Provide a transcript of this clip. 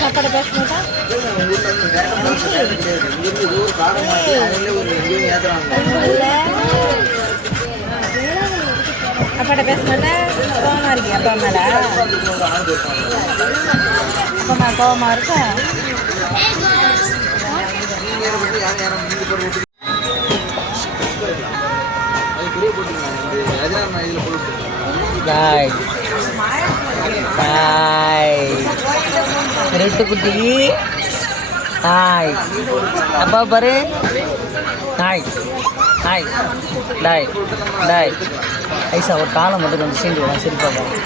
அப்பாட்ட பேச மாட்டா இல்ல அப்பாட்ட பேச மாட்டேன் கோவமா இருக்கீங்க அப்பா மேல? அப்பா மேல ரெட்டு குட்டி ஹாய் அப்பா பாரு. ஹாய் ஹாய் டாய் டாய் ஐசா ஒரு காலம் மட்டும் கொஞ்சம் சீண்டு வரலாம் சிரிப்பா பாரு